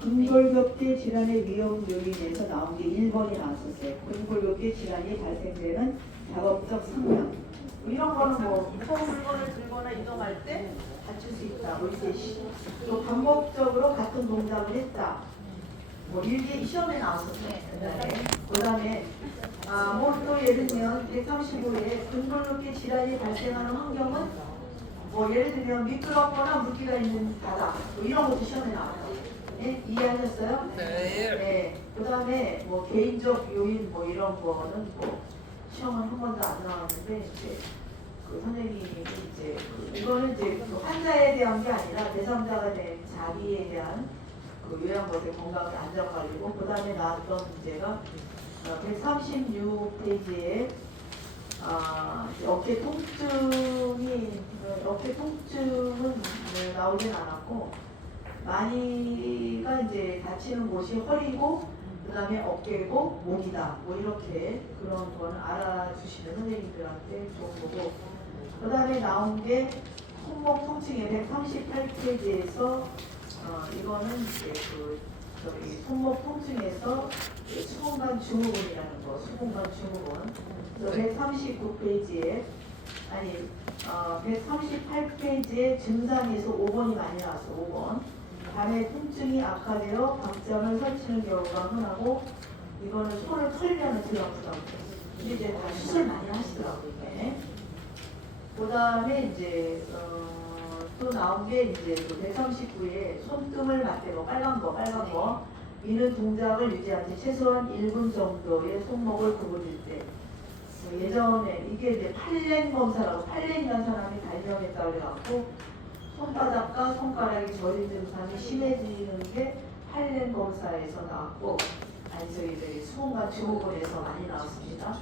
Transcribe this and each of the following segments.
근골격계 질환의 위험 요인에서 나온 게 1번이 나왔었어요. 근골격계 질환이 발생되는 작업적 상명. 이런 거는 뭐 물건을 들거나 이동할 때 다칠 수 있다. 뭐 이제 또 반복적으로 같은 동작을 했다. 뭐 이게 시험에 나왔었어요. 그다음에 뭐 또 예를 들면 135에 근골격계 질환이 발생하는 환경은 뭐 예를 들면 미끄럽거나 물기가 있는 바다 뭐 이런 것도 시험에 나와요. 네? 이해하셨어요? 네. 네. 그다음에 뭐 개인적 요인 뭐 이런 거는 뭐 시험은 한 번도 안 나왔는데 이제 그 선생님이 이제 이거는 이제 그 환자에 대한 게 아니라 제3자가 된 자기에 대한 그 요양보호의 건강 안전관리고 그다음에 나왔던 문제가 136페이지에 어깨 통증은 나오진 않았고 많이가 이제 다치는 곳이 허리고 그다음에 어깨고 목이다 뭐 이렇게 그런 거는 알아주시는 선생님들한테 좋은 거고 그다음에 나온 게 손목 통증의 138페이지에서 이거는 이제 저기 손목 통증에서 수분관 증후군이라는 거 수분관 증후군 139페이지에 아니 138페이지에 증상에서 5번이 많이 나왔어. 5번 밤에 통증이 악화되어 박장을 설치는 경우가 흔하고 이거는 손을 털면 덜 아프다고 근데 이제 다 수술 많이 하시더라고요. 그 다음에 이제 또 나온 게 이제 139에 손등을 맞대고 빨간 거 미는 동작을 유지하지 최소한 1분 정도의 손목을 구부릴 때 예전에 이게 이제 팔렌 검사라고 팔렌이라는 사람이 발명했다고 그래갖고 손바닥과 손가락이 저린 증상이 심해지는 게 팔렌 검사에서 나왔고 아니 저희들이 수분과 증후군에서 많이 나왔습니다.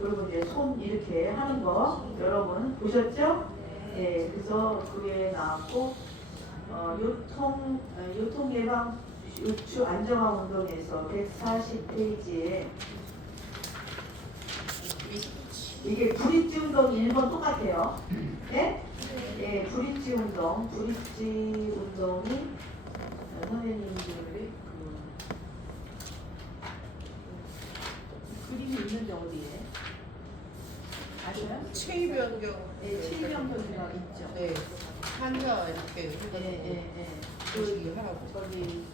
그리고 이제 손 이렇게 하는 거 여러분 보셨죠? 예, 그래서 그게 나왔고 요통 예방 요추 안정화 운동에서 140페이지에 이게 브릿지 운동 1번 똑같아요. 네? 예, 브릿지 운동이 선생님들이 그림이 있는데 어디에? 아세요? 체위 변경. 예, 체위 변경이가 있죠. 네. 한가 이렇게 해가지고 그 하라고. 저기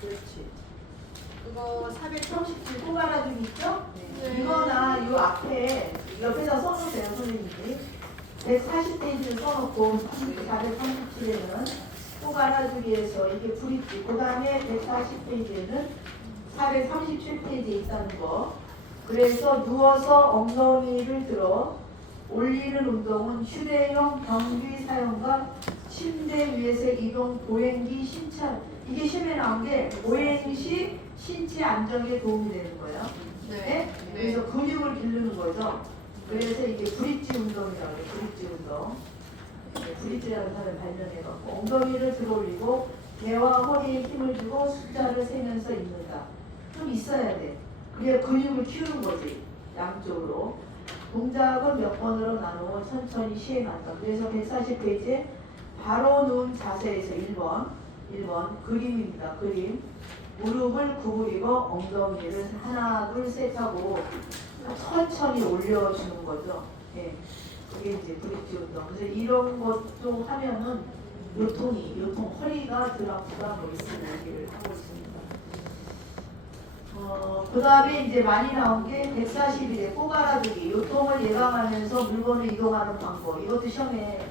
그렇지. 그거 437 꼬가라즘 있죠? 네. 이거나 요 앞에 옆에다 써놓으세요 선생님들이 140페이지를 써놓고 437에는 꼬가라주기에서 이게 브릿지 그 다음에 140페이지에는 437페이지에 있다는 거 그래서 누워서 엉덩이를 들어 올리는 운동은 휴대용 경기 사용과 침대 위에서 이동 보행기 신차 이게 시험에 나온 게 보행 시 신체 안정에 도움이 되는 거예요. 네? 그래서 근육을 기르는 거죠. 그래서 이게 브릿지 운동이라고 해요. 브릿지 운동. 브릿지라는 사람을 발명해갖고 엉덩이를 들어올리고 배와 허리에 힘을 주고 숫자를 세면서 입는다. 좀 있어야 돼. 그게 근육을 키우는 거지. 양쪽으로. 동작은 몇 번으로 나누어 천천히 시행한다. 그래서 140페이지에 바로 누운 자세에서 1번 그림입니다. 그림. 무릎을 구부리고 엉덩이를 하나 둘 셋 하고 천천히 올려주는 거죠. 예. 그게 이제 브릿지 운동. 그래서 이런 것도 하면은 요통 허리가 덜 아프다 뭐 이런 얘기를 하고 있습니다. 그 다음에 이제 많이 나온 게 141에 꼬가라주기 요통을 예방하면서 물건을 이동하는 방법 이것도 시험에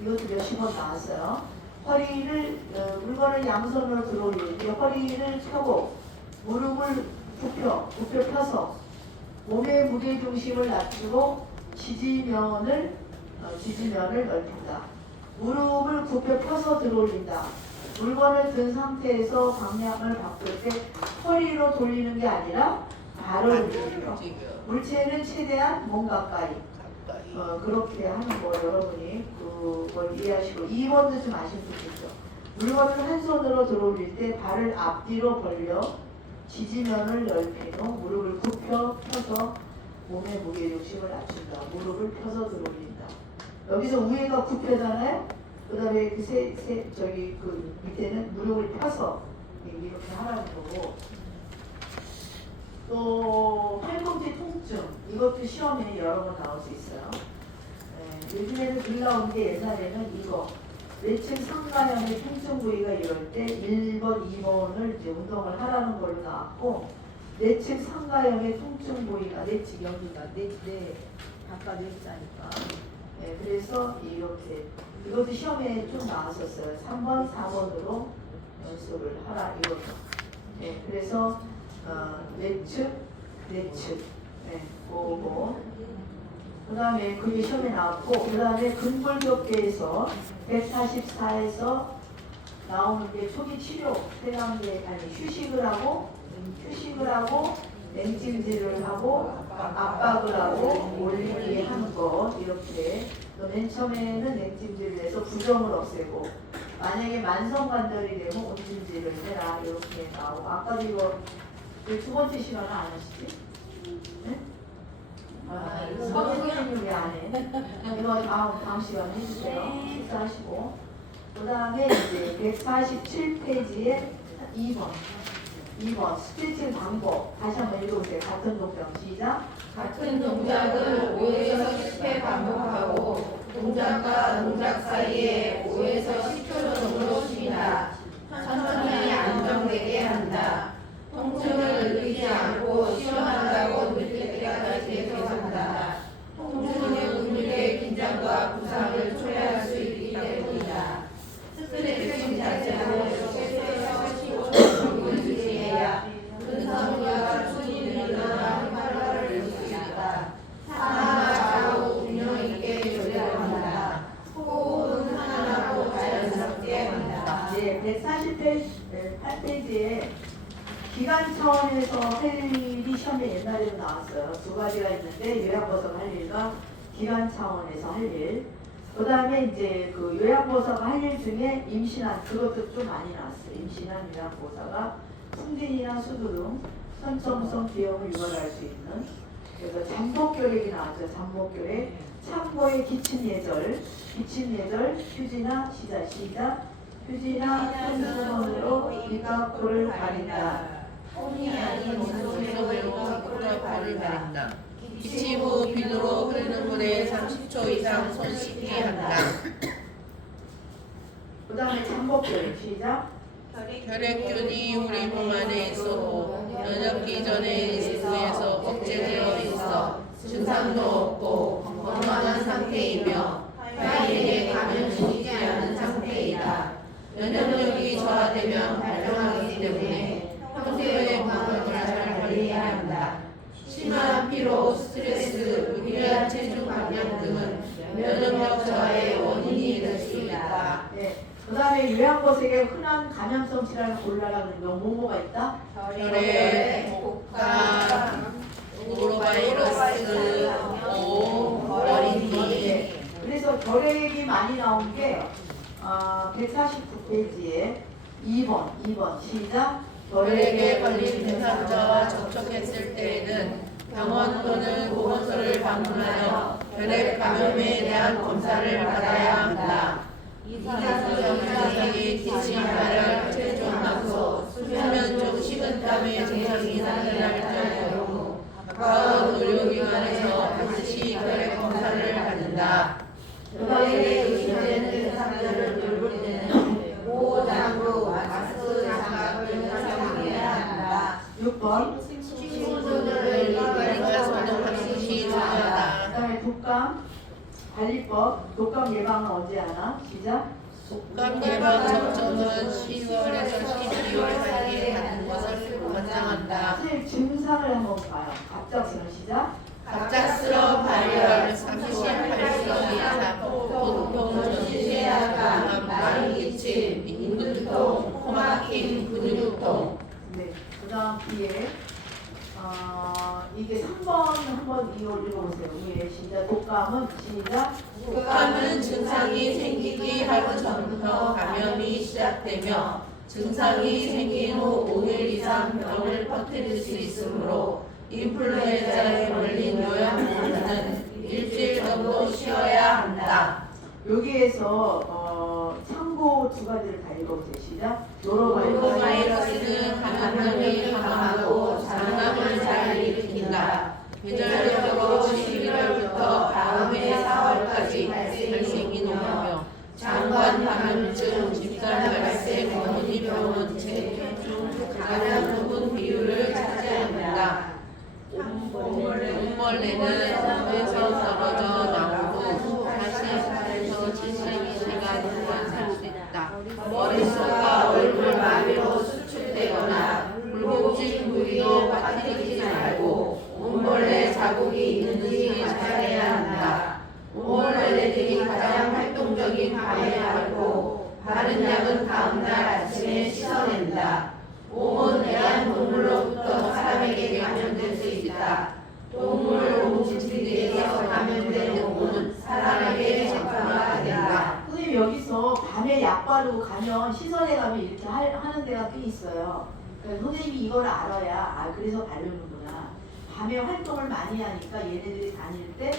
이것도 몇십 번 나왔어요. 허리를 물건을 양손으로 들어올리고 허리를 펴고 무릎을 굽혀 펴서 몸의 무게 중심을 낮추고 지지면을 넓힌다. 무릎을 굽혀 펴서 들어올린다. 물건을 든 상태에서 방향을 바꿀 때 허리로 돌리는 게 아니라 발을 움직여. 물체는 최대한 몸 가까이 그렇게 하는 거 여러분이 그걸 이해하시고 2번도 좀 아시면 좋겠죠. 물건을 한 손으로 들어올릴 때 발을 앞뒤로 벌려 지지면을 넓힌 후 무릎을 굽혀 펴서 몸의 무게중심을 낮춘다. 무릎을 펴서 들어올린다. 여기서 위에가 굽혀잖아요. 그 다음에 저기 그 밑에는 무릎을 펴서 이렇게 하라는 거고. 또 팔꿈치 통증 이것도 시험에 여러 번 나올 수 있어요. 요즘에는 늘 나온 게 옛날에는 이거 내측 상가형의 통증 부위가 이럴 때 1번, 2번을 이제 운동을 하라는 걸로 나왔고 내측 상가형의 통증 부위가 내측 여기가 내 바깥 뇌자니까 그래서 이렇게 이것도 시험에 좀 나왔었어요. 3번, 4번으로 연습을 하라 이거죠. 그래서 내측, 그거. 그 다음에 그게 시험에 나왔고, 그 다음에 근골격계에서 144에서 나오는 게 초기 치료, 3단계, 아니, 휴식을 하고, 냉찜질을 하고, 압박을 하고, 올리기 하는 거, 이렇게. 또 맨 처음에는 냉찜질을 해서 부정을 없애고, 만약에 만성관절이 되면 온찜질을 해라, 이렇게 나오고, 아까도 이거 두 번째 시간은 안 하시지? 네? 선생님이 왜 안 해? 이거 다음 시간에 해주세요. 식사하시고. 그 다음에 이제 147페이지에 2번 스트레칭 방법 다시 한번 읽어보세요. 같은 동작 시작. 같은 동작을 5에서 10회 반복하고 동작과 동작 사이에 5에서 10초 정도 쉰다. 천천히 안정되게 한다. 통증을 느끼지 않고 시원하다고 느낄 때까지 계속한다. 통증은 근육의 긴장과 부상을 초래할 수 있기 때문이다. 스트레칭 자체는 10에서 15초 정도 유지해야 근성과 추진이 늘어나 활발을 낼 수 있다. 하나 좌우 균형 있게 조절한다. 호흡은 하나로 자연스럽게 한다. 네, 148페이지에 기간 차원에서 할 일이 시험에 옛날에도 나왔어요. 두 가지가 있는데 요양보석 할 일과 기간 차원에서 할 일. 그 다음에 이제 그 요양보석 할 일 중에 임신한 그것도 좀 많이 나왔어요. 임신한 요양보사가 풍진이나 수두 등 선천성 비염을 유발할 수 있는 그래서 잠복교력이 나왔죠. 잠복교력 참고의 기침예절 휴지나 시작 휴지나 손수건으로 입과 코를 가린다. 손이 아닌 온몸으로 손으로 코를 가린다. 기침 후 비누로 흐르는 물에 30초 이상 손 씻게 한다. 그 다음에 잠복교력 시작 혈액균이 우리 몸 안에 있어도 면역기 전에 내부에서 억제되어 있어 증상도 없고 건강한 상태이며 타인에게 감염시키지 않은 상태이다. 면역력이 저하되면 발병하기 때문에 평소에 건강을 잘 관리해야 한다. 심한 피로, 스트레스, 무리한 체중 감량 등은 면역력 저하의 원인이 될 수 있다. 그 다음에 요양보석에 흔한 감염성 질환을 골라라는 거 뭐가 있다? 혈액, 독감, 노로바이러스, 어린이. 그래서 결핵이 많이 나온 게 149페이지에 2번 시작 혈액에 걸린 대상자와 접촉했을 때에는 병원 또는 보건소를 방문하여 혈액 감염에 대한 검사를 받아야 한다. 이상 증상이 기침, 발열, 체중 감소, 수면 중 식은땀의 증상이 나타날 경우 가까운 의료기관에서 반드시 혈액 검사를 받는다. 혈액에 의심되는 대상자를 돌볼 때는 보호장구, 마스크 장갑을 착용해야 한다. 6번 친구들을 이빨과 손을 반드시 중요하다. 그 다음에 독감 관리법 독감 예방은 언제 하나? 시작 독감 예방 접종은 10월에서 12월 사이에 하는 것을 권장한다. 선생님 증상을 한번 봐요. 갑작스러운 시작 갑작스러운 발열, 38성 이상, 통통, 전신제약감, 마른 기침, 인두통, 코막힘, 근육통. 네, 그 다음 뒤에 이게 3번 한번 이거 읽어보세요. 위에 진짜 독감은 5번 시작. 독감은 증상이 생기기 하루 전부터 감염이 시작되며 증상이 생긴 후 5일 이상 병을 퍼뜨릴 수 있으므로 인플루엔자에 걸린 요양보호자는 일주일 정도 쉬어야 한다. 여기에서 참고 두 가지를 다 읽어보세요. 시작. 노로바이러스는 감염력이 강하고 장암을 잘 일으킨다. 계절적으로 11월부터 다음해 4월까지 발생이 높으며 장관 감염증, 집단 발생, 어머니 병원 중 가장 높은 비율을 차지합니다. 곰벌레는 몸에서 떨어져 나온 후 다시 살에서 72시간 동안 살 수 있다. 머릿속과 얼굴 마비로 수출되거나 굴곡진 부위도 빠뜨리지 말고 곰벌레 자국이 있는지 찾아야 한다. 곰벌레들이 가장 활동적인 밤에 앓고 바른 약은 다음날 아침에 씻어낸다. 곰은 애완동물로부터 사람에게 감염될 수 있다. 동물 옹집들에서 감염된 곰은 사람에게 전파가 된다. 선생님 여기서 밤에 약 바르고 가면 시설에 가면 이렇게 하는 데가 꽤 있어요. 그러니까 선생님이 이걸 알아야 그래서 바르는구나. 밤에 활동을 많이 하니까 얘네들이 다닐 때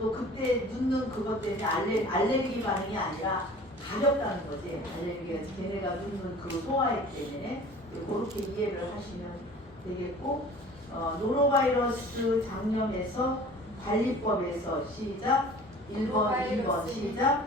또 그때 눕는 그것 때문에 알레르기 반응이 아니라 가렵다는 거지. 알레르기가 걔네가 눕는 그 소화액 때문에 그렇게 이해를 하시면 되겠고 노로바이러스 장염에서 관리법에서 시작 1번, 2번 시작.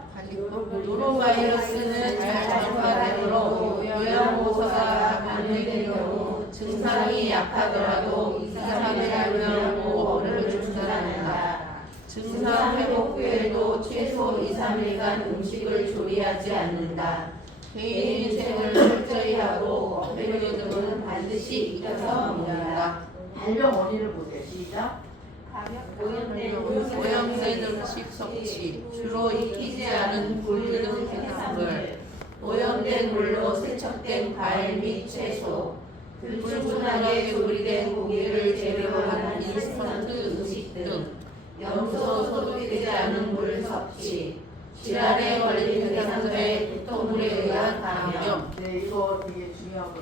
노로바이러스는 잘 전파되므로 요양보호사가 감염된 경우 증상이 약하더라도 2, 3일 후면 보호를 중단한다. 증상 회복 후에도 최소 2, 3일간 음식을 조리하지 않는다. 개인 위생을 철저히 하고 배려 등은 반드시 익혀서 먹는다. 발병 원인을 보세요. 시작. 오염된 음식 섭취, 주로 익히지 않은 굴 등 해산물, 오염된 물로 세척된 과일 및 채소, 불충분하게 조리된 고기를 재료로 한 인스턴트 음식 등 염소 소독되지 않은 물 섭취, 질환에 걸린 대상자의 구토물에 의한 감염. 네, 이거 되게 중요한 거.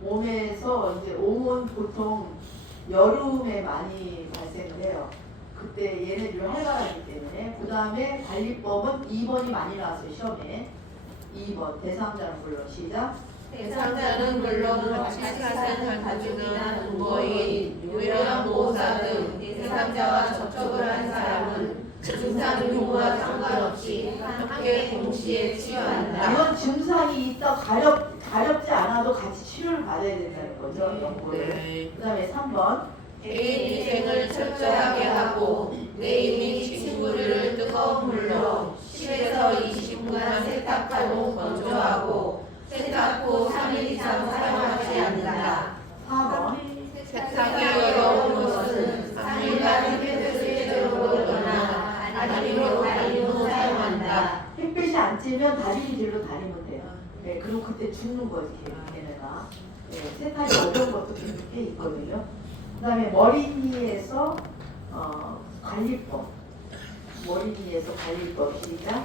몸에서 이제 옴은 보통 여름에 많이 발생을 해요. 그때 얘네들 활발하기 때문에. 그 다음에 관리법은 2번이 많이 나왔어요, 시험에. 2번, 대상자는 물론 시작. 대상자는 물론 같이 사는 가족이나 동거인, 요양보호사 등 대상자와 접촉을 한 사람은 증상 유무와 상관없이 함께 동시에 치료한다. 이건 증상이 있다 가렵지 않아도 같이 치료를 받아야 된다는 거죠, 연구를. 그 다음에 3번. 개인 위생을 철저하게 하고 내 및 친구를 뜨거운 물로 10에서 20분간 세탁하고 건조하고 세탁 후 3일 이상 사용하지 않는다. 4번. 세탁이 어려운 것은 3일간 햇볕을 제대로 보거나 다리로 다린 후 사용한다. 햇빛이 안 찌면 다리를 뒤로 다리면 돼요. 네, 그리고 그때 죽는 거지, 걔네가. 네, 세탁이 어려운 것도 꽤 있거든요. 그 다음에 머리니에서 관리법. 머리니에서 관리법 시작.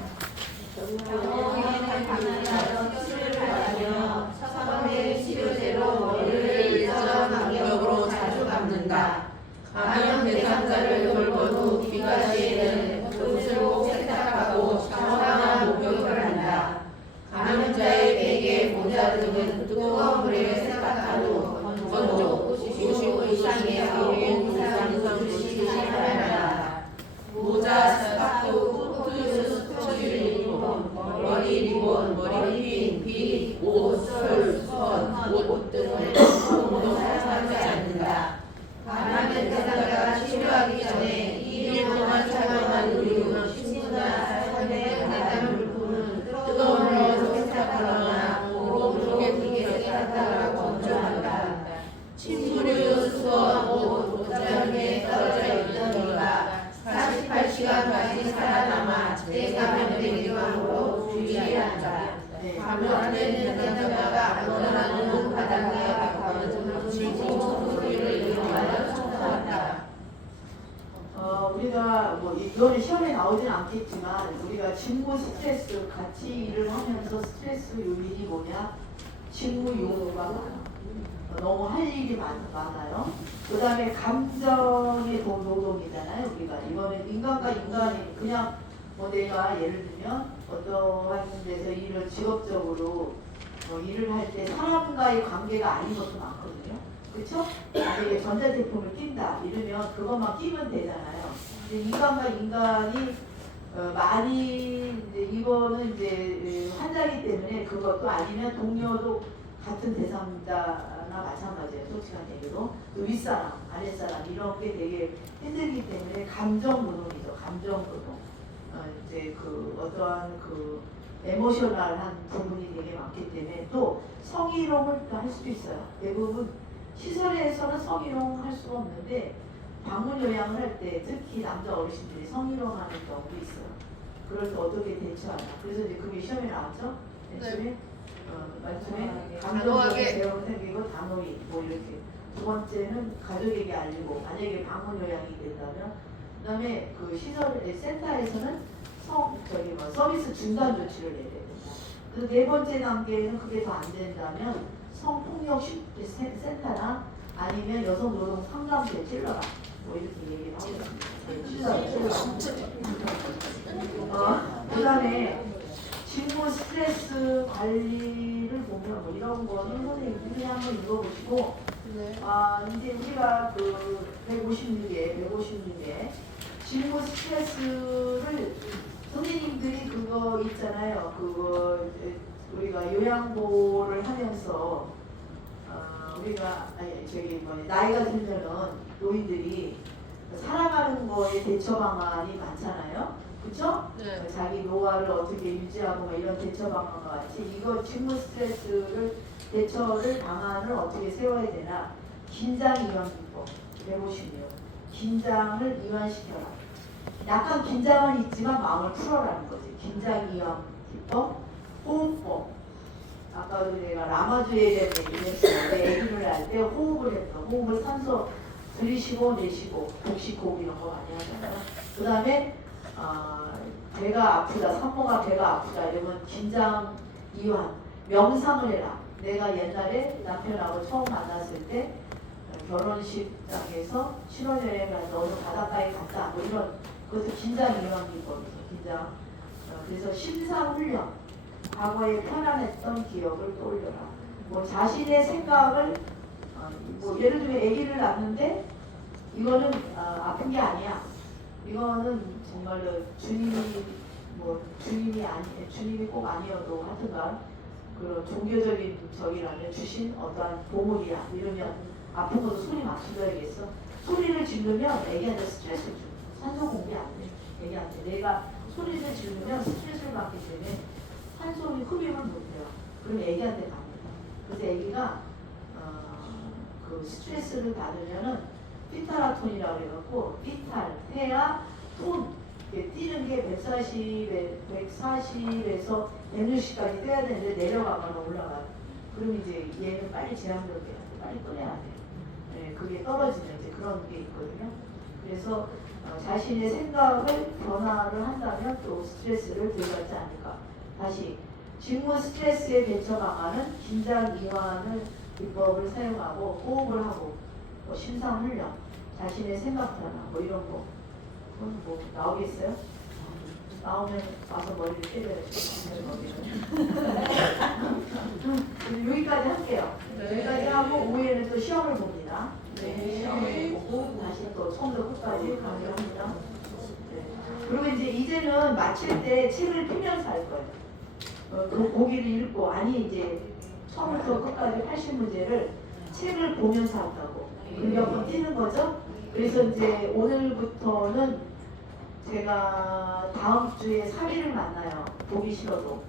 병원에 방문하여 치료를 받으며 처방된 치료제로 머리를 일정한 간격으로 자주 감는다. 감염 대상자를 돌본 후 귀가 시에는 옷을 꼭 세탁하고 샤워나 목욕을 한다. 감염자의 베개, 모자 등은 뜨거운 물에 세탁한 후 건조 95 이상의 아홉 이상 주시해야 한다. 모자, 스카프, 코트, 스포츠 유니폼, 머리 리본, 머리핀, 빗, 옷, 솔, 수건, 옷 등을 통으로 사용하지 않는다. 감염 대상자가 치료하기 전에 2일 동안 착용한 의류, 신문이나 사용된 다른 물품은 뜨거운 물로 세탁하거나 고무로 기계 세탁하거나 건조한다. 침구류, 수건, 옷, 옷장에 떨어져 있던 이가 48시간까지 살아남아 재감염된 경우로 주의해야 한다. 네. 감염된 대상자가 안전한 바닥에 가까운 질소 청소기를 이용하여 청소한다. 우리는 우리가 뭐 이거는 시험에 나오진 않겠지만 우리가 직무 스트레스 같이 일을 하면서 스트레스 요인이 뭐냐? 직무 요구가 많아. 너무 할 일이 많아요. 그 다음에 감정의 노동이잖아요. 우리가 이거는 인간과 인간이 그냥 뭐 내가 예를 들면 어떠한 데서 일을 직업적으로 일을 할 때 사람과의 관계가 아닌 것도 많거든요. 그렇죠? 만약에 전자제품을 낀다 이러면 그것만 끼면 되잖아요. 근데 인간과 인간이 많이 이제 이거는 이제 환자이기 때문에 그것도 아니면 동료도 같은 대상자나 마찬가지예요. 솔직한 얘기로 또 윗사람, 아랫사람 이런 게 되게 힘들기 때문에 감정 노동이죠. 감정 노동. 이제 그 어떠한 그 에모셔널한 부분이 되게 많기 때문에 또 성희롱을 할 수도 있어요. 대부분 시설에서는 성희롱 할 수가 없는데 방문 요양을 할 때 특히 남자 어르신들이 성희롱하는 경우도 있어요. 그럴 때 어떻게 대처하냐. 그래서 이제 그게 시험에 나왔죠. 맨 처음에 감정적인 대응이 생기고 단호히 뭐 이렇게. 두 번째는 가족에게 알리고 만약에 방문 요양이 된다면 그다음에 그 시설 센터에서는 서비스 중단 조치를 내야 됩니다. 그 네 번째 단계는 그게 더 안 된다면 성폭력 센터나 아니면 여성노동 상담소에 찔러라. 뭐 이렇게 얘기를 하거든요. 그 다음에 직무 스트레스 관리를 보면 뭐 이런 거는 선생님들이 한번 읽어보시고 이제 우리가 그 156에 직무 스트레스를 선생님들이 그거 있잖아요. 그거 우리가 요양보를 하면서 우리가 나이가 들면은 노인들이 살아가는 거에 대처 방안이 많잖아요. 그렇죠? 네. 자기 자기 노화를 어떻게 유지하고 막 이런 대처 방안과 같이 이거 직무 스트레스를 대처를 방안을 어떻게 세워야 되나? 긴장 이완 기법 156. 긴장을 이완시켜라. 약간 긴장은 있지만 마음을 풀어라는 거지. 긴장 이완 기법, 호흡법. 아까도 내가 라마주에 대한 얘기를 했어요. 애기를 할 때 호흡을 했어. 호흡을 산소 들이쉬고 내쉬고 복식 호흡 이런 거 많이 하잖아요. 그 다음에 배가 아프다, 산모가 배가 아프다 이러면 긴장 이완, 명상을 해라. 내가 옛날에 남편하고 처음 만났을 때 결혼식장에서 신혼여행 가서 어느 바닷가에 갔다 뭐 이런 그것도 긴장 이완 기법이죠. 긴장. 그래서 심사훈련, 과거에 편안했던 기억을 떠올려라. 뭐 자신의 생각을 뭐 예를 들면 아기를 낳는데 이거는 아픈 게 아니야. 이거는 정말로 주님이 꼭 아니어도 하여튼간 그런 종교적인 적이라면 주신 어떠한 보물이야. 이러면 아픈 것도 소리 막 질러야겠어. 소리를 지르면 애기한테 스트레스를 줘. 산소 공개 안 돼. 애기한테. 내가 소리를 지르면 스트레스를 받기 때문에 산소를 흡입을 못해요. 그럼 애기한테 갑니다. 그래서 애기가 그 스트레스를 받으면은 피타라톤이라고 해갖고 피탈, 태아, 톤 뛰는 게 140에서 160까지 뛰어야 되는데 내려가거나 올라가요. 그럼 이제 얘는 빨리 제한적이야. 빨리 꺼내야 돼요. 네, 그게 떨어지는 이제 그런 게 있거든요. 그래서 자신의 생각을 변화를 한다면 또 스트레스를 덜 받지 않을까. 다시 직무 스트레스의 대처 방안은 긴장 이완을 기법을 사용하고 호흡을 하고 뭐 심상 훈련, 자신의 생각 변화 뭐 이런 거. 그건 뭐 나오겠어요? 나오면 와서 머리를 때려야지. 여기까지 할게요. 여기까지 하고 오후에는 또 시험을 봅니다. 시험을 보고 다시 또 처음부터 끝까지 강의합니다. 그리고 이제는 마칠 때 책을 피면서 할 거예요. 그 보기를 읽고 이제 처음부터 끝까지 80문제를 책을 보면서 한다고. 몇 번 뛰는 거죠. 그래서 이제 오늘부터는 제가 다음 주에 3일을 만나요. 보기 싫어도.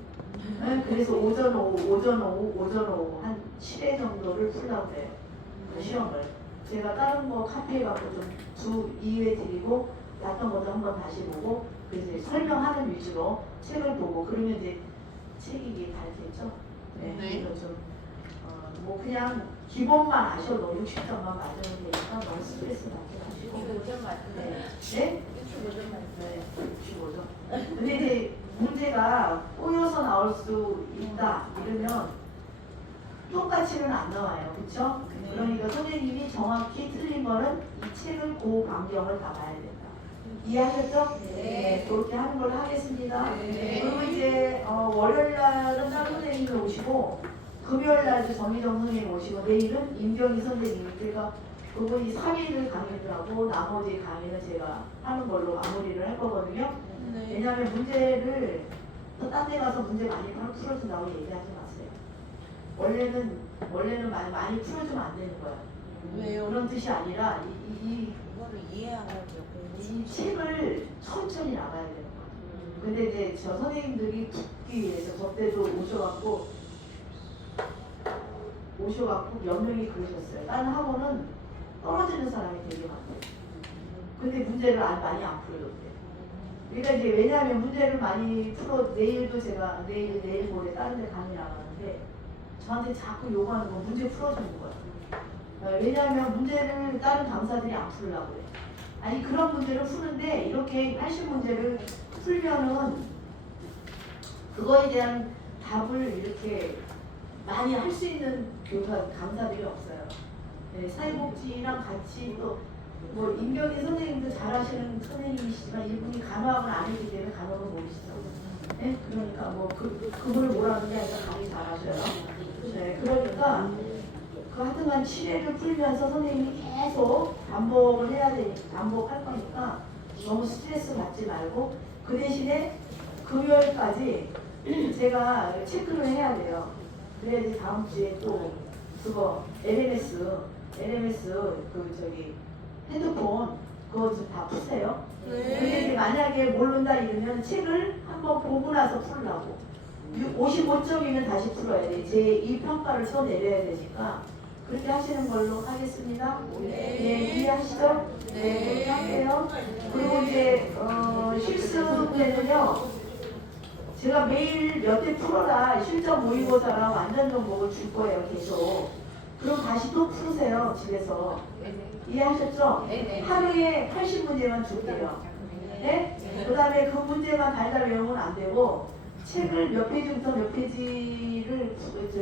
그래서 오전 오후 한 7회 정도를 풀라고 해요. 그 시험을. 제가 다른 거 카피해 갖고 좀 주 2회 드리고 났던 것도 한번 다시 보고 그래서 이제 설명하는 위주로 책을 보고 그러면 이제 책이 다르겠죠. 네. 그래서 좀 뭐 그냥 기본만 아셔도 60점만 맞으면 되니까 너무 스트레스 받지 마시고. 65점 맞는데. 네? 네, 65점. 근데 이제 문제가 꼬여서 나올 수 있다 이러면 똑같이는 안 나와요. 그렇죠? 그러니까 선생님이 정확히 틀린 거는 이 책을 그 광경을 다 봐야 된다. 이해하셨죠? 네. 그렇게 하는 걸로 하겠습니다. 네. 그리고 이제 월요일 날은 다른 선생님이 오시고 금요일 날도 정희정 선생님이 오시고 내일은 임경희 선생님이 제가 그분이 3일을 강의를 하고 나머지 강의는 제가 하는 걸로 마무리를 할 거거든요. 왜냐하면 문제를 또 딴 데 가서 문제 많이 풀어준다고 얘기하지 마세요. 원래는 많이 풀어주면 안 되는 거예요. 왜요? 그런 뜻이 아니라 이거를 이해하려고 이 책을 천천히 나가야 되는 거예요. 근데 이제 저 선생님들이 듣기 위해서 저 때도 오셔갖고 몇 명이 그러셨어요. 다른 학원은 떨어지는 사람이 되게 많대요. 근데 문제를 많이 안 풀어줬대요. 그러니까 이제 왜냐하면 문제를 많이 내일도 제가 내일 모레 다른 데 강의 나가는데 저한테 자꾸 요구하는 거 문제 풀어주는 거예요. 왜냐하면 문제를 다른 강사들이 안 풀려고 그래요. 아니 그런 문제를 푸는데 이렇게 80문제를 풀면은 그거에 대한 답을 이렇게 많이 할 수 있는 강사들이 없어요. 네, 사회복지랑 같이 또 뭐 임경희 선생님도 잘하시는 선생님이시지만 이분이 간호학을 안 했기 때문에 간호학을 모르시죠. 네? 그러니까 뭐 그분을 뭐라는 게 아니라 강의 잘하셔요. 네, 그러니까 그 하여튼간 7회를 풀면서 선생님이 계속 반복을 해야 되니까 반복할 거니까 너무 스트레스 받지 말고 그 대신에 금요일까지 제가 체크를 해야 돼요. 그래야지 다음 주에 또 그거 LMS 핸드폰 그거 좀 다 푸세요. 근데 이제 만약에 모른다 이러면 책을 한번 보고 나서 풀라고 55점이면 다시 풀어야 돼. 제 2평가를 써내려야 되니까 그렇게 하시는 걸로 하겠습니다. 네, 이해하시죠? 네, 그렇게 할게요. 그리고 이제 실습 때는요 제가 매일 몇 대 풀어라 실전 모의고사랑 완전 정복을 줄 거예요. 계속. 그럼 다시 또 푸세요. 집에서. 이해하셨죠? 하루에 80문제만 줄게요. 네? 그 다음에 그 문제만 달달 외우면 안 되고 책을 몇 페이지부터 몇 페이지를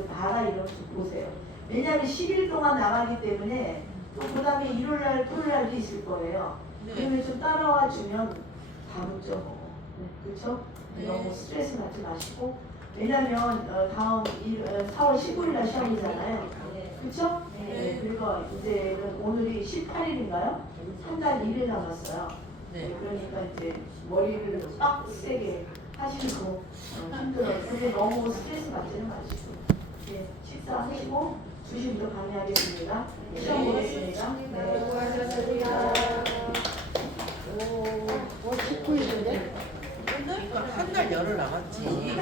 봐라 이러면서 보세요. 왜냐하면 10일 동안 나가기 때문에 또 그 다음에 일요일날 토요일날도 있을 거예요. 그러면 좀 따라와 주면 다 묻죠. 네, 그렇죠? 너무 스트레스 받지 마시고 왜냐하면 다음 4월 15일날 시험이잖아요. 그렇죠? 네. 그리고 이제는 오늘이 18일인가요? 한 달 2일 남았어요. 네. 그러니까 이제 머리를 빡세게 하시고 힘들어요. 근데 너무 스트레스 받지는 마시고 네, 식사하시고 주심도 강의하겠습니다. 시험 보겠습니다. 네. 수고하셨습니다. 한 달 열흘 남았지.